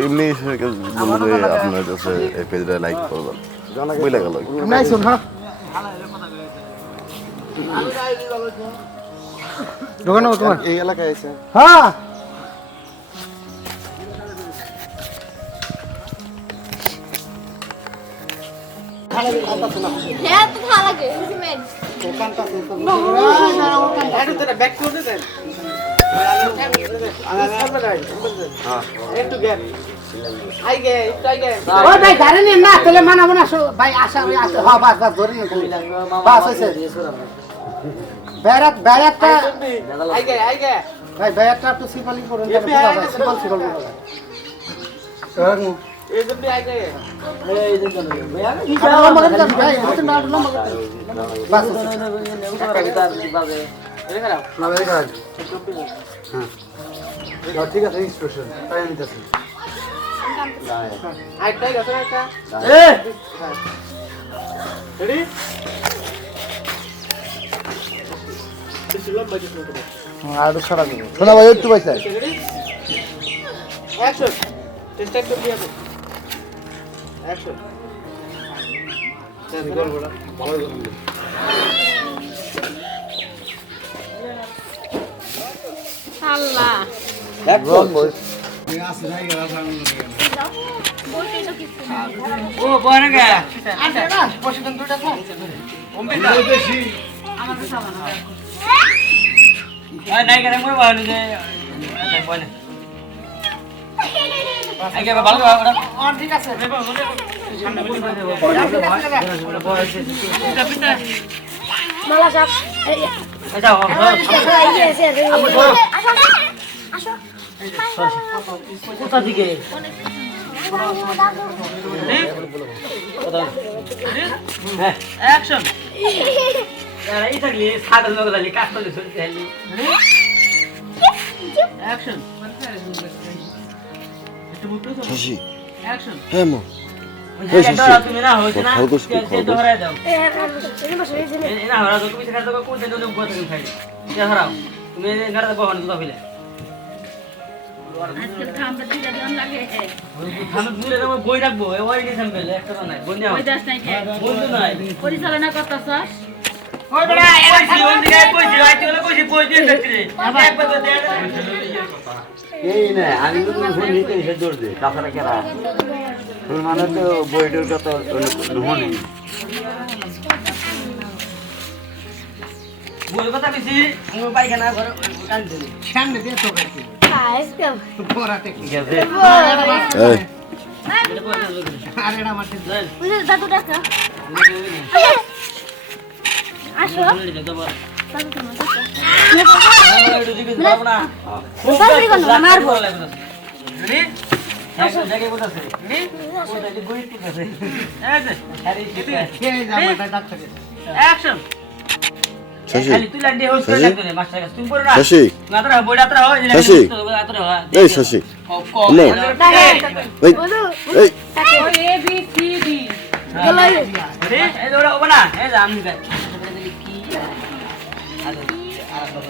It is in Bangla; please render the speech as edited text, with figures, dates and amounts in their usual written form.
এমনি আপনার কাছে পেজটা লাইক করবেন বুঝলে গেল দোকান তোমার এই এলাকায় আছে হ্যাঁ হ্যাঁ তো ভালো লাগে সিমেন্ট দোকানটা ব্যাক করে দেন একটু গ্যাপ ওই ভাই গাড়ি নিয়ে না তাহলে মানাবো না ভাই আশা হ্যাঁ বাস বাস ধরে নিয়ে বাস হয়েছে ব্যারাতটা ভাই ব্যারাতটা একটু সিম্পলি করুন সিম্পল এই জন্য আগে এই জন্য ভাই লম্বা করে দেন ভাই হতে না লম্বা করে বাস ভাবে এটা খারাপ না ভাই খারাপ হ্যাঁ ঠিক আছে এক্সপ্রেশন টাইম নিতেছি আইটাই গেছে একটা এ রেডি আর ছড়া দিন শোনা ভাই একটু পয়সা অ্যাকশন টেস্ট একটু দিয়ে দাও অ্যাকশন স্যার করব না ভালো করব আল্লাহ একদম বস ও বড় গা আচ্ছা না পছন্দ দুটো আছে ওমবে বেশি আমাদের সামান আর নাই করে মোর ভালো যে বলে আগে ভালো ওটা অন ঠিক আছে সামনে বলি মালা সাপ এটা আসো কোথা দিকে হ্যাঁ অ্যাকশন यार এই থাকলে সাদা লোক দালি কাট করে চলতে হলি অ্যাকশন একটু মুক্ত তো শশী অ্যাকশন হ্যাঁ মো তুমি না হইছে না দোহরাই দাও না হরা তো তুমি সেটা তো কোন দিন লোক কথা খাই কে হরাও তুমি গাড়া বহন তো ফিলে আজকে থামটা দিটা দিন লাগে থামে দূরে না বই রাখবো এই ওই নিয়ে থামবে একটা তো নাই বই নাও ওই দাস নাই কে বন্ধু নাই পরিচালনা করতেছস ওই বড়া এরা জীবন দিয়ে কইছি আইতে হলো কইছি বই দিয়ে দেখছি একবার তো দে এই না আমি তো ফোন নিতে এসে দৌড় দে তাছাড়া কেরা মানে তো বইটার কথা মনে বই কথা বেশি আমি পাইখানা ঘরে কান দিই সামনে দিয়ে তো করছি আজকে পড়াতে কি ঠিক আছে এই আর এটা মারতে বুঝে দাদু ডাকা আসো দাদু কেমন মারবো শশী তুই লাইন দিয়ে হোস্ট করে লাগবে মাস্টার কাছে তুমি পড়ো না শশী মাত্রা বইটা আত্রা হয় শশী এই শশী নো এই এই এ বি সি ডি এই দৌড়া ওবা না এই জাম নিকা কি